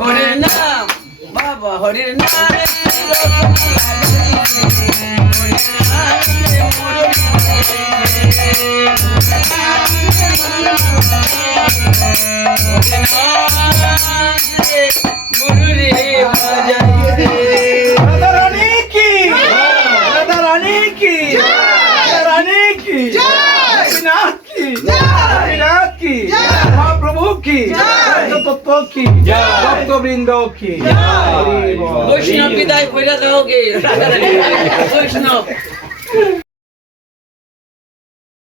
হরির নাম বাবা হরির নাম গুরু রে রাধা রানী কি রাধা রানী কি রাধা রানী কি গোপীনাথ কি গোপীনাথ কি মহাপ্রভু কি তত্ত্ব কি ভক্তবৃন্দ কি বৈষ্ণব বিদায় কইরা দাও গে বৈষ্ণব